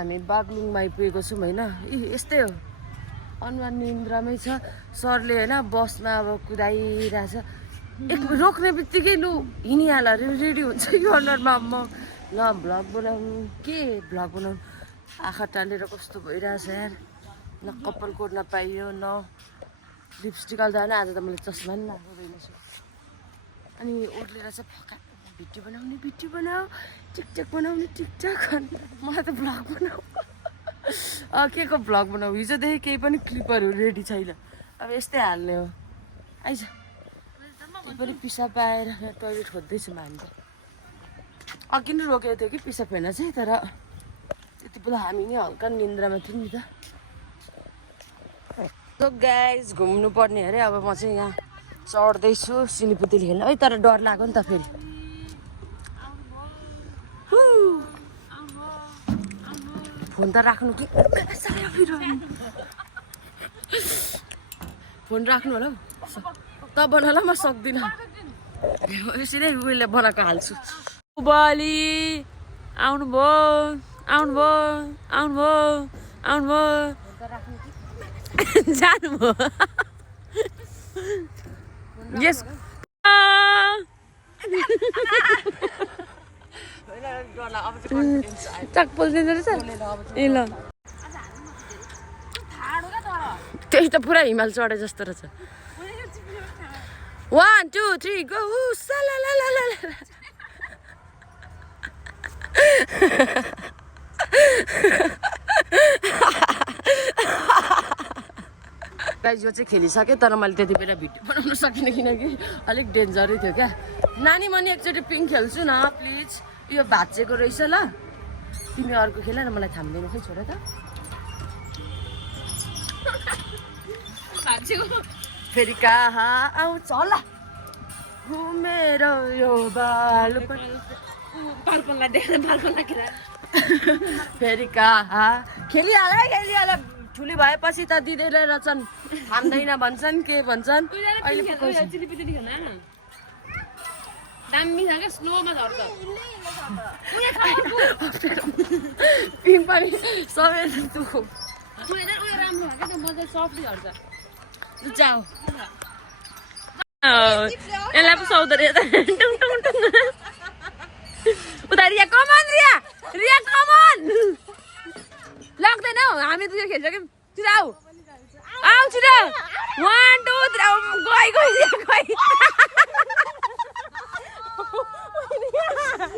हामी बागलुङमा आइपुगेको छौँ होइन। यस्तै हो, अनुहार निन्द्रामै छ। सरले होइन बसमा अब कुदाइरहेछ, एक रोक्ने बित्तिकै लु हिँडिहाल रेडी हुन्छ यो अनुहारमा। म ल भ्लग बनाउनु के भ्लग बनाउनु, आँखा टालेर कस्तो भइरहेछ यार। न कपाल कोर्न पाइयो, न लिपस्टिक हाल्दैन। आज त मैले चस्मा पनि लगाएको रहेछ। अनि उर्लेर चाहिँ फका भिडियो बनाउने, भिडियो बनाऊ, टिकटक बनाउने, टिकटक। मलाई त भ्लग बनाऊ। के को भ्लग बनाऊ, हिजोदेखि केही पनि क्लिपहरू रेडी छैन। अब यस्तै हाल्ने हो। आइज पनि पिसाब आएर टोइलेट खोज्दैछौँ हामी त। अघि नै रोकेको थियो कि पिसाब हेर्न चाहिँ, तर त्यति बेला हामी नि हल्का निन्द्रामा थियौँ नि त। सो गाइज घुम्नु पर्ने अरे। अब म चाहिँ यहाँ चढ्दैछु सिलिपुतेली खेल्न। है तर डर लाग्यो नि त फेरि। फोन त राख्नु कि फोन राख्नु होला हौ। त बनाला म सक्दिनँ, यसरी उहिले बनाएको हाल्छु। बलि आउनुभयो, आउनुभयो, आउनुभयो, आउनुभयो, जानुभयो। यस चाक पोल्दैन रहेछ। ए ल त्यही त पुरा हिमाल चढे जस्तो रहेछ। 1 2 3 गो। गाइज यो चाहिँ खेलिसकेँ, तर मैले त्यति बेला भिडियो बनाउन सकिनँ किनकि अलिक डेन्जरै थियो क्या। नानी म नि एकचोटि पिङ खेल्छु न प्लिज। यो भाँचेको रहेछ ल, तिमी अर्को खेल न, मलाई थाम्दैन। खै छोड त, फेरि कहाँ आउँछ होला घुमेर यो बालपनलाई देख्दा बालपनलाई फेरि कहाँ खेलिहाल है, खेलिहाल। ठुली भएपछि त दिदीले रहेछन् थाम्दैन भन्छन्, के भन्छन्। अहिले दामी छ क्या, स्लोमा झर्छ। पिङ पनि सबै दुखो राम्रो छ क्या, त मजाले सफ्टली झर्छ। जाऊ यसलाई पो सौदरी उता रिया कमान, रिया रिया कमान। लाग्दैन हौ, हामी दुई खेल्छ कि। छिटो आऊ, आऊ छिटो। 1 2 3 गइ गइ गइ।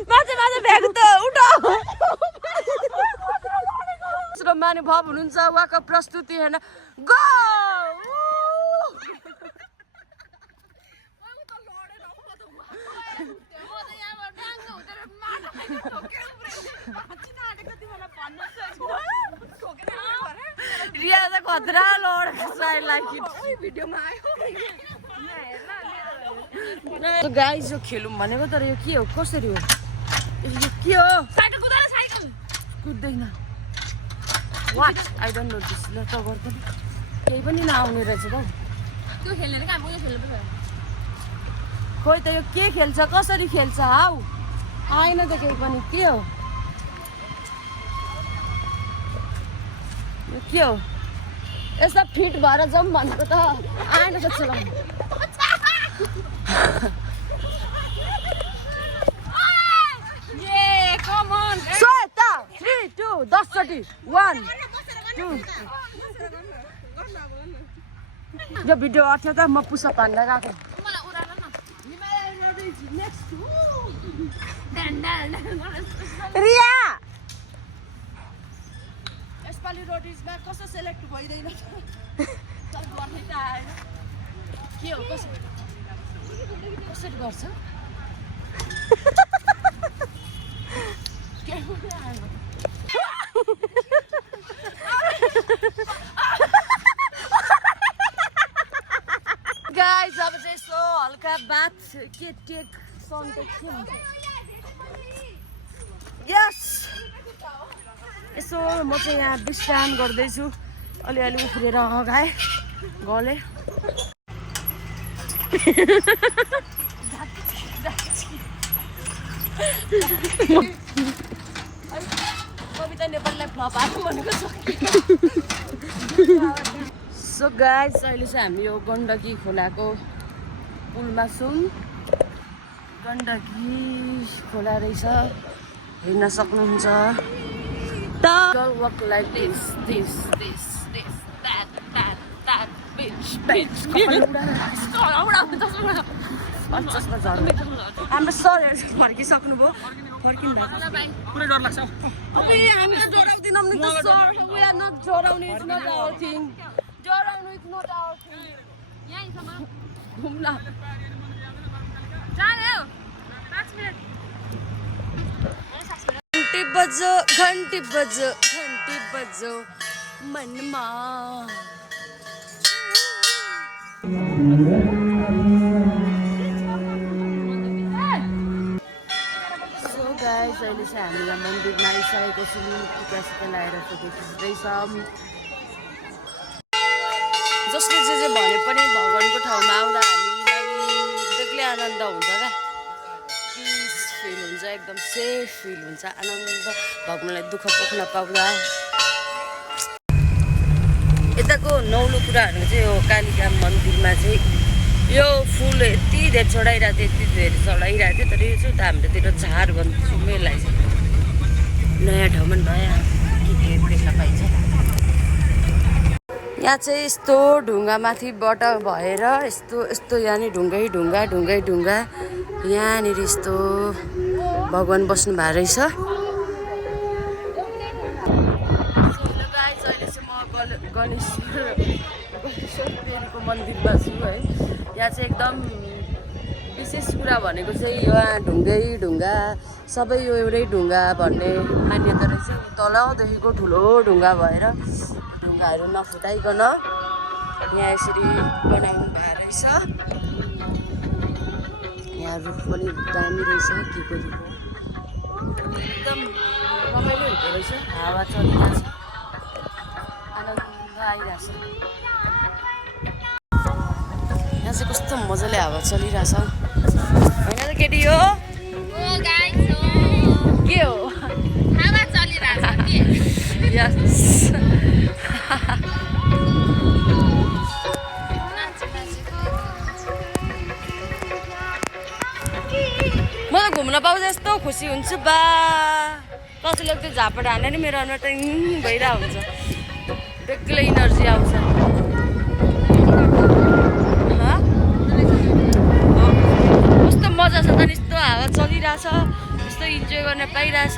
माछा माछा भ्याएको त उठो। महानुभाव हुनुहुन्छ, उहाँको प्रस्तुति हेर्न गो। रिया त खतरा लडेको छ भिडियोमा आयो। गाइस यो खेलौँ भनेको, तर यो के हो, कसरी हो, यो के हो? साइकल कुद्दैन। What I don't know this. ल त गर्छ केही पनि नआउने रहेछ त। त्यो खेल्ने काम यो खेल्नु पर्छ। खोइ त यो के खेल्छ, कसरी खेल्छ हाउ? आएन त केही पनि। के हो यो, के हो? यस्तो फिट भएर जाउँ भनेको त आएन त चलाउनु। सो यता 3 2 10 चोटि 1 2। यो भिडियो अर्थ्यो त म पुसअप हान्न गएको। रिया यसपालि रोडिजमा कसो सेलेक्ट भइदैन तर गर्ने त आएन। के हो, कसरी गर्छ? गाइस अब चाहिँ यसो हल्का बात के टेक सन्टेक के हुन्छ। यस यसो म चाहिँ यहाँ विश्राम गर्दैछु, अलिअलि उफ्रेर अगाएँ गले। हामी त नेपालीलाई फ्लप आएको भनेको सो गाइस अहिले चाहिँ हामी यो गण्डकी खोलाको पुलमा छौँ गण्डकी खोला रहेछ हेर्न सक्नुहुन्छ walk like this that bitch चस्मा झर्नु हाम्रो सरहरू फर्किसक्नुभयो फर्किनु भएको पुरै डर लाग्छ अब हामी त डराउँदैनौँ नि त सर we are not डराउने it's not our thing डराउनु it's not our thing यहीँसम्म घुम्न जाने हो 5 मिनेट घन्टी बजो मनमा गाइस अहिले चाहिँ हामी यहाँ मन्दिरमा आइसकेको छौँ टिकासिका लगाएर फोटो खिच्दैछौँ जसले जे भने पनि भगवान्को ठाउँमा आउँदा हामीलाई बेग्लै आनन्द हुन्छ क्या पिस फिल हुन्छ एकदम सेफ फिल हुन्छ आनन्द भगवान्लाई दुःख पोख्न पाउँदा यताको नौलो कुराहरू चाहिँ यो कालिका मन्दिरमा चाहिँ यो फुल यति धेरै चढाइरहेको थियो यति धेरै चढाइरहेको थियो तर यो चाहिँ त हाम्रोतिर झार भन्छौँ यसलाई चाहिँ नयाँ ठाउँमा नयाँ के देख्न पाइन्छ यहाँ चाहिँ यस्तो ढुङ्गामाथिबाट भएर यस्तो यहाँनिर ढुङ्गा यहाँनिर यस्तो भगवान् बस्नु भएको रहेछ अहिले चाहिँ म गणेश्वर देवीको मन्दिरमा छु है यहाँ चाहिँ एकदम विशेष कुरा भनेको चाहिँ यहाँ ढुङ्गा सबै यो एउटै ढुङ्गा भन्ने मान्यता रहेछ तलदेखिको ठुलो ढुङ्गा भएर ढुङ्गाहरू नफुटाइकन यहाँ यसरी बनाउनु भएको रहेछ यहाँ रुख पनि दामी रहेछ के को एकदम रमाइलो हुँदो रहेछ हावा चलिरहेछ आनन्द आइरहेछ यहाँ चाहिँ कस्तो मजाले हावा चलिरहेछ होइन त केटी हो के हो हावा चलिरहेछ यस म त घुम्न पाउँछ यस्तो खुसी हुन्छु बा कसैले त्यो झापड हाने नि मेरो अनुहार त भइरहेको हुन्छ बेग्लै इनर्जी आउँछ कस्तो मजा छ त यस्तो हावा चलिरहेछ यस्तो इन्जोय गर्न पाइरहेछ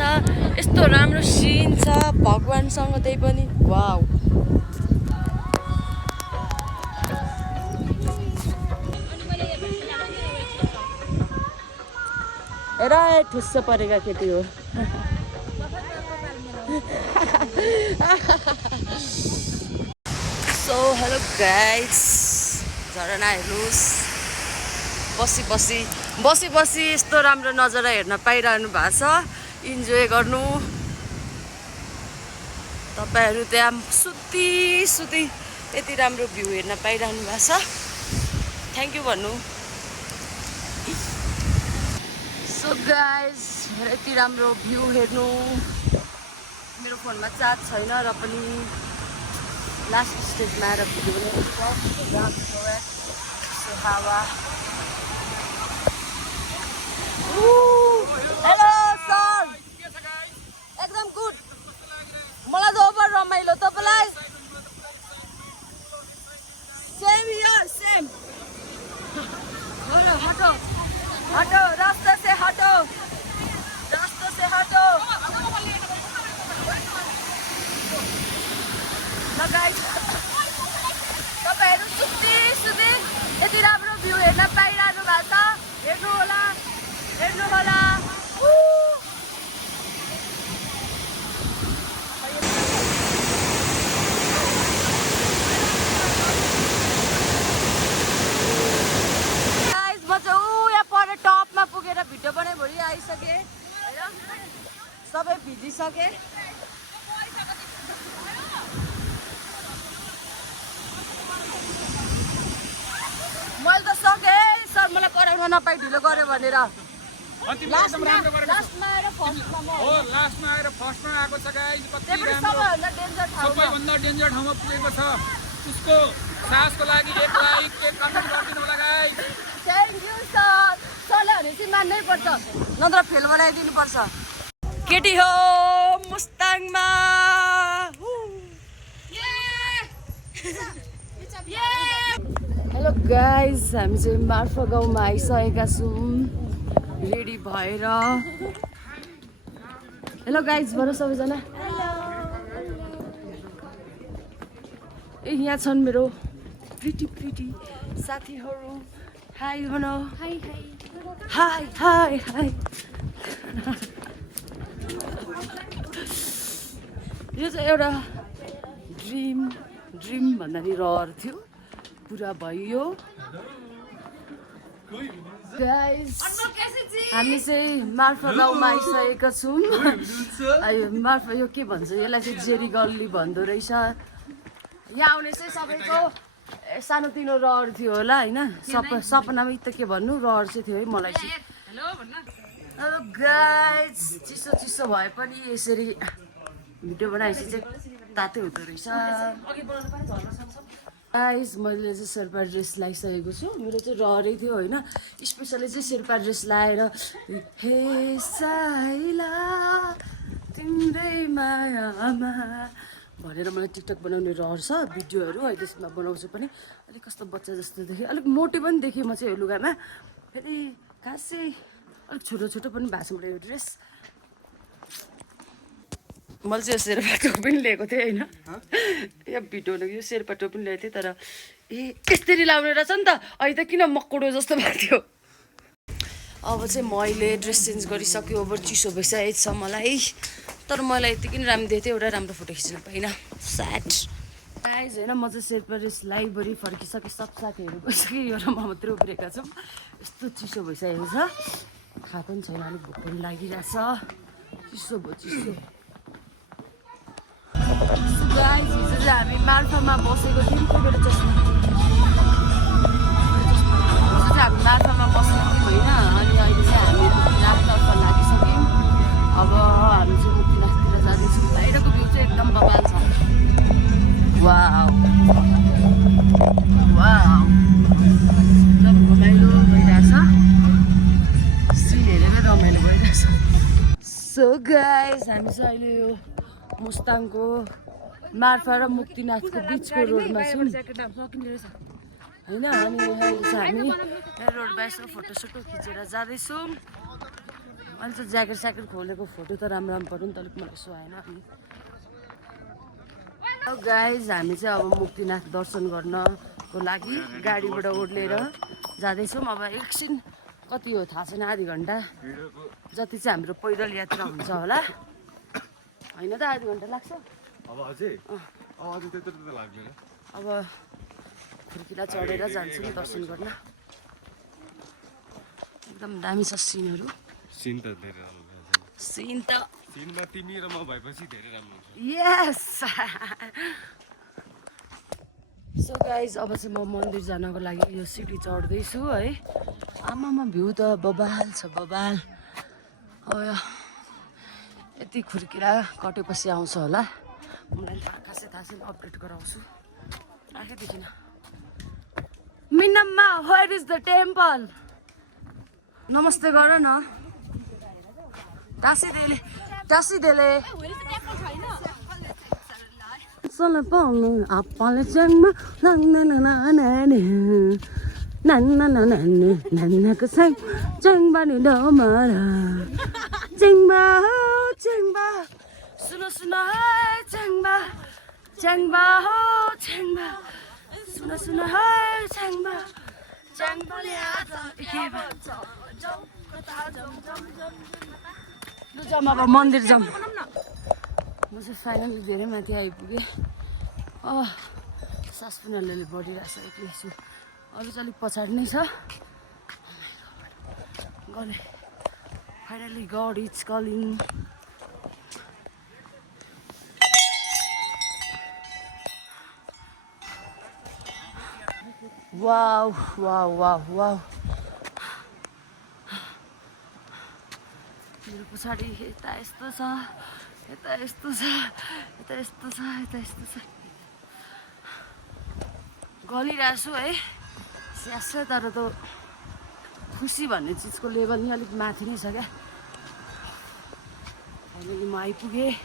यस्तो राम्रो सिन छ भगवान्सँग त्यही पनि वाउ हेर ठुस्स परेका केटी हो सो हेलो गाइस झरना हेर्नुहोस् बसी यस्तो राम्रो नजारा हेर्न पाइरहनु भएको छ इन्जोय गर्नु तपाईहरू त्यहाँ सुती यति राम्रो भ्यू हेर्न पाइरहनु भएको छ थ्याङ्क यू भन्नु सो गाइस यति राम्रो भ्यू हेर्नु मेरो फोनमा चार्ज छैन र पनि लास्ट स्टेजमा आएर भिडियो बनाएको हावा हेलो सर एकदम गुड मलाई त ओभर रमाइलो तपाईँलाई सेम हियर सेम हटो रास्ता से हटो गाइस तपाईहरु सुत्दै यति राम्रो भ्यू हेर्न पाइरहनु भएको छ हेर्नु होला गाइस म चाहिँ यहाँ पर टपमा पुगेर भिडियो बनाइ भरि आइसके हैन सबै भिजिसके मैले त सके सर मलाई पढाउन नपाइ ढिलो गर्यो भनेर अनि तिमीले एकदम राम्रो गरेको हो लास्टमा आएर फर्स्टमा आएको छ गाइस कति राम्रो सबैभन्दा डेन्जर ठाउँमा पुगेको छ उसको साहसको लागि एक लाइक एक कमेन्ट गरिदिनु होला गाइस थ्याङ्क यू सर सरले भनेपछि मान्नै पर्छ नत्र फेल बनाइदिनु पर्छ केटी हो मुस्ताङमा हेलो गाइस हामी चाहिँ मार्फा गाउँमा आइसकेका छौँ रेडी भएर हेलो गाइस भन सबैजना ए यहाँ छन् मेरो प्रिटी साथीहरू हाई भन हाई हाई हाई यो चाहिँ एउटा ड्रिम भन्दा नि रहर थियो पुरा भयो गाइस हामी चाहिँ मार्फा गाउँमा आइसकेका छौँ मार्फा यो के भन्छ यसलाई चाहिँ जेरी गल्ली भन्दो रहेछ यहाँ आउने चाहिँ सबैको सानोतिनो रहर थियो होला होइन सपनामा त के भन्नु रहर चाहिँ थियो है मलाई चाहिँ हेलो गाइस चिसो भए पनि यसरी भिडियो बनाएपछि चाहिँ तातै हुँदो रहेछ गाइस मैले चाहिँ शेर्पा ड्रेस लगाइसकेको छु मेरो चाहिँ रहरै थियो होइन स्पेसली चाहिँ शेर्पा ड्रेस लगाएर हे साइला तिम्रै मायामा भनेर मलाई टिकटक बनाउने रहर छ भिडियोहरू है त्यसमा बनाउँछु पनि अलिक कस्तो बच्चा जस्तो देखेँ अलिक मोटे पनि देखेँ म चाहिँ यो लुगामा फेरि खासै अलिक छोटो पनि भएको छ मेरो यो ड्रेस मैले चाहिँ यो शेर्पा टोपी पनि लिएको थिएँ होइन यो भिडियोले यो शेर्पा टोपी पनि ल्याएको थिएँ तर यसरी लाउने रहेछ नि त अहिले त किन मक्कडो जस्तो भएको थियो अब चाहिँ मैले ड्रेस चेन्ज गरिसक्यो अब चिसो भइसकेको छ मलाई तर मलाई यति नै राम्रो दिएको थियो एउटा राम्रो फोटो खिच्न पाइनँ स्याड गाइस होइन म चाहिँ शेर्पा ड्रेस लाइभरि फर्किसकेँ सब साथीहरू गइसकेँ एउटा म मात्रै उब्रेका छौँ यस्तो चिसो भइसकेको छ खाएको पनि छैन अलिक भोक पनि लागिरहेछ चिसो भयो चिसो गाइस हिजो चाहिँ हामी मार्फामा बसेको थियौँ कोही बेला चस्मा हिजो चाहिँ हामी मार्फामा बसेको थियौँ होइन अनि अहिले चाहिँ हामी मुक्तिनाथतर्फ लागिसक्यौँ अब हामी चाहिँ मुक्तिनाथतिर जाँदैछौँ बाहिरको भ्यू चाहिँ एकदम बबाल छ वाउ एकदम रमाइलो भइरहेछ सिन हेरेरै रमाइलो भइरहेछ सो गाइस हामी चाहिँ अहिले यो मुस्ताङको मार्फा र मुक्तिनाथको बिचको रोडमा छौँ होइन अनि अहिले चाहिँ हामी रोडमा यसो फोटोसोटो खिचेर जाँदैछौँ अहिले चाहिँ ज्याकेट खोलेको फोटो त राम्रो पऱ्यो नि त अलिक मलाई यसो आएन अनि गाइज हामी चाहिँ अब मुक्तिनाथ दर्शन गर्नको लागि गाडीबाट ओर्लेर जाँदैछौँ अब एकछिन कति हो थाहा छैन आधी घन्टा जति चाहिँ हाम्रो पैदल यात्रा हुन्छ होला होइन त आधी घन्टा लाग्छ अब खुर्किला चढेर जान्छु नि दर्शन गर्न एकदम दामी छ सिनहरू सिन त तिमी र म भएपछि धेरै राम्रो हुन्छ यस सो गाइज अब चाहिँ म मन्दिर जानको लागि यो सिडी चढ्दैछु है आमामा भ्यू त बबाल छ बबाल अब यति खुर्किला कटेपछि आउँछ होला मलाई थाहा छैन अपडेट गराउँछु राखेदेखि मिनम्मा वेयर इज द टेम्पल नमस्ते गर न टाँसिदेले सल पाउनु आप्पाले च्याङमा नान्नाको च्याङ च्याङबा नि डमरा च्याङबा हो च्याङबा सुन है च्याङबा च्याङबा हो च्याङबा सुन है च्याङबा च्याङबाले जाउँ अब मन्दिर जाउँ म चाहिँ फाइनली धेरै माथि आइपुगेँ सास पनि अलिअलि बढिरहेछ एक्लै छु अरू चाहिँ अलिक पछाडि नै छ गले finally God is calling wow wow wow wow पछाडि यता यस्तो छ, यता यस्तो छ, यता यस्तो छ, यता यस्तो छ। गलिरहेको छु है स्यास, तर त खुसी भन्ने चिजको लेभल नि अलिक माथि नै छ क्या। फाइनली म आइपुगेँ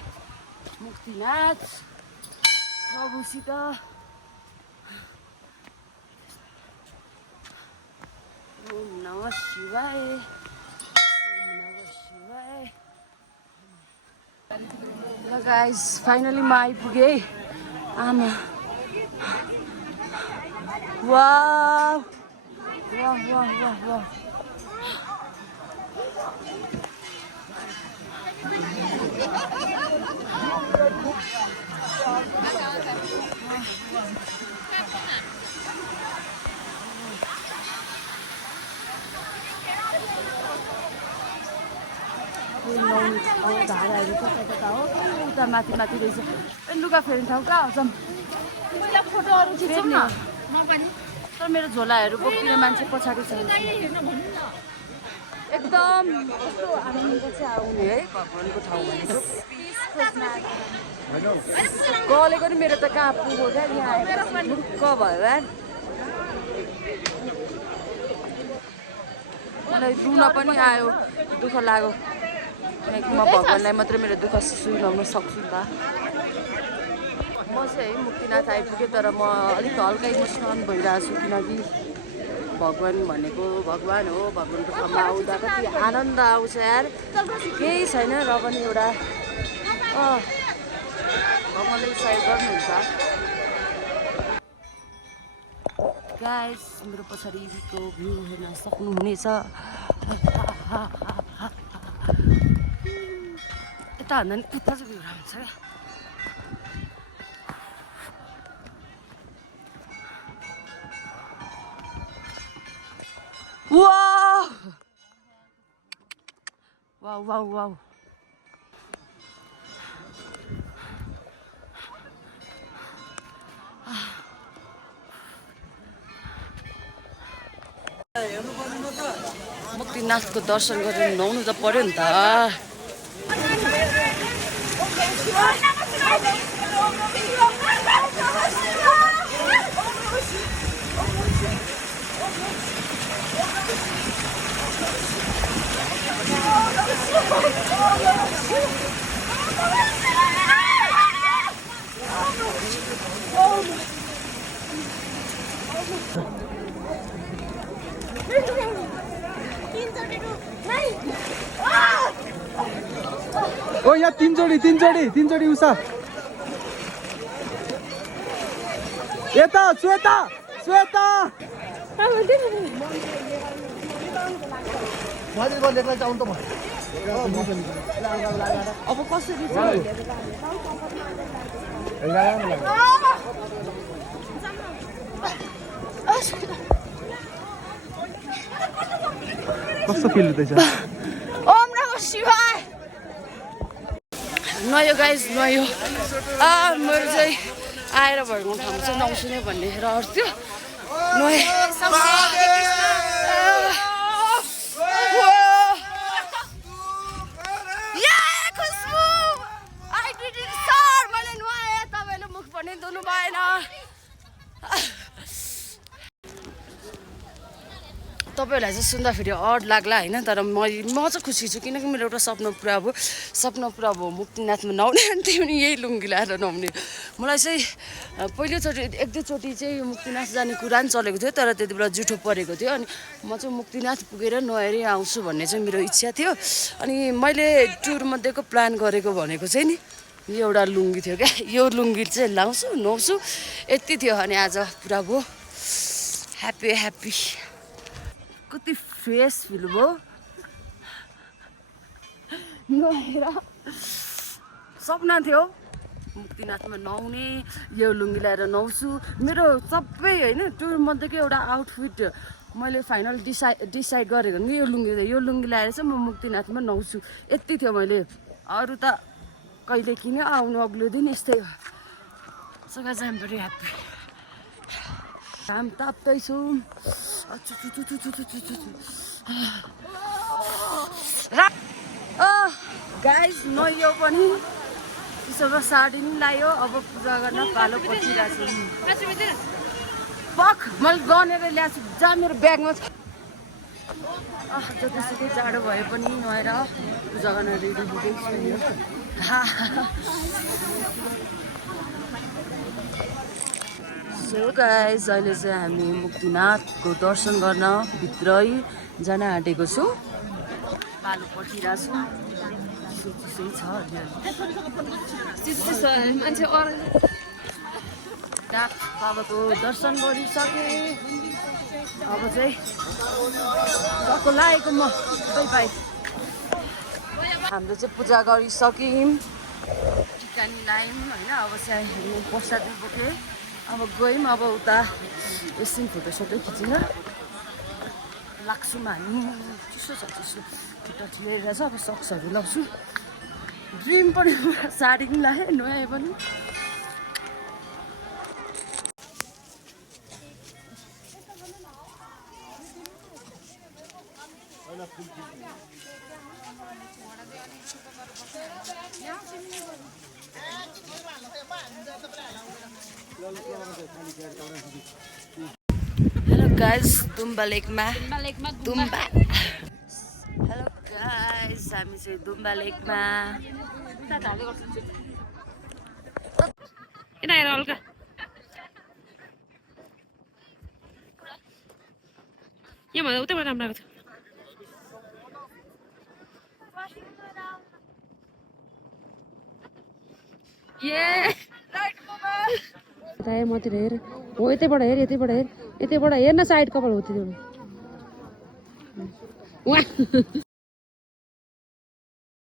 मुक्तिनाथ प्रभुसित। ओम नमः शिवाय, ओम नमः शिवाय। ल गाइस फाइनली म आइपुगेँ। आमा वाह वाह वाह वाह वाह। धाराहरू कता कता हो, उता माथि माथि रहेछ। लुगा फेर्ने ठाउँ कहाँ हो? पहिला फोटोहरू खिच्नु न। तर मेरो झोलाहरू बोक्ने मान्छे पछाडि छ। एकदम कस्तो आनन्द चाहिँ आउने है भगवान्को ठाउँ भनेको। गलेको नि मेरो त कहाँ पुग्यो क्या, यहाँ आएर मुक्क भयो यार। मलाई रुन पनि आयो, दुःख लाग्यो, किनकि म भगवान्लाई मात्रै मेरो दुःख सुनाउन सक्छु नि त। म चाहिँ है मुक्तिनाथ आइपुगेँ, तर म अलिक हल्का इमोसनल भइरहेको छु, किनकि भगवान् भनेको भगवान् हो। भगवान्को ठाउँमा आउँदा कति आनन्द आउँछ यार। केही छैन र पनि एउटा भगवान्ले सहयोग गर्नुहुन्छ। गाइस मेरो पछाडिको भ्यू हेर्न सक्नुहुनेछ। यता भन्दा नि उता चाहिँ भ्यू राम्रो छ क्या। वाह वाह वाह वाह। मुक्तिनाथको दर्शन गरेर नुहाउनु त पर्यो नि त। ओ यहाँ तीनचोटि उषा यता श्वेता श्वेता अब कसरी छ? कस्तो फिल हुँदैछ? ओम नमः शिवाय। नुहायो गाइज नुहायो। मेरो चाहिँ आएर भएको ठाउँमा चाहिँ नुहाउँछु नै भन्ने रहर थियो। नुहाएँ। मैले नुहाएँ, तपाईँले मुख पनि धुनु भएन। तपाईँहरूलाई चाहिँ सुन्दाखेरि अड लाग्ला होइन, तर म चाहिँ खुसी छु, किनकि मेरो एउटा सपना पुरा भयो। सपना पुरा भयो मुक्तिनाथमा नुहाउने, अनि त्यो पनि यही लुङ्गी लाएर नुहाउने। मलाई चाहिँ पहिलोचोटि एक दुईचोटि चाहिँ मुक्तिनाथ जाने कुरा नि चलेको थियो, तर त्यति बेला जुठो परेको थियो। अनि म चाहिँ मुक्तिनाथ पुगेर नुहाएरै आउँछु भन्ने चाहिँ मेरो इच्छा थियो। अनि मैले टुरमध्येको प्लान गरेको भनेको चाहिँ नि यो एउटा लुङ्गी थियो क्या। यो लुङ्गी चाहिँ लाउँछु नुहाउँछु यति थियो। अनि आज पुरा भयो, ह्याप्पी ह्याप्पी। कति फ्रेस फिल भयो नुहाएर। सपना थियो मुक्तिनाथमा नुहाउने, यो लुङ्गी लगाएर नुहाउँछु। मेरो सबै होइन टुर मध्येको एउटा आउटफिट मैले फाइनल डिसाइड गरेको नि यो लुङ्गी लगाएर चाहिँ म मुक्तिनाथमा नुहाउँछु यति थियो। मैले अरू त कहिले किन्यो, आउनु अग्लो दिन यस्तै हो। So guys I am very happy. घाम ताप्दैछु। गाइस नुहाइयो पनि त्यसो साडी पनि लायो अब पूजा गर्न पालो पर्खिरहेको छु पख मैले गनेर ल्याएको छु जहाँ मेरो ब्यागमा छ जतिसुकै जाडो भए पनि नुहाएर पूजा गर्न रेडी हुँदैछु सो गाइस अहिले चाहिँ हामी मुक्तिनाथको दर्शन गर्न भित्रै जान आँटेको छु पालो पर्खिरहेको छु चिसै छ चिसो छ मान्छे नाथ बाबाको दर्शन गरिसके अब चाहिँ टक्को लागेको म बाई हाम्रो चाहिँ पूजा गरिसक्यौँ टिका लायौँ होइन अब चाहिँ हामी प्रसाद बोक्यौँ अब गयौँ अब उता एकछिन फोटोसोटो खिचिन लाग्छौँ हामी चिसो छ चिसो खुट्टा ठुलेर छ अब सक्सहरू लाउँछु ड्रिम पनि साडी पनि लगाएँ नुहाएँ पनि हेलो गाइस दुम्बा लेकमा दुम्बा हेलो गाइस हामी चाहिँ दुम्बा लेकमा किन आएर हल्का यहाँ भन्दा उतैबाट राम्रो आएको थियो मातिर हेर हो यतैबाट हेर यतैबाट हेर न साइड कपाल हो त्यो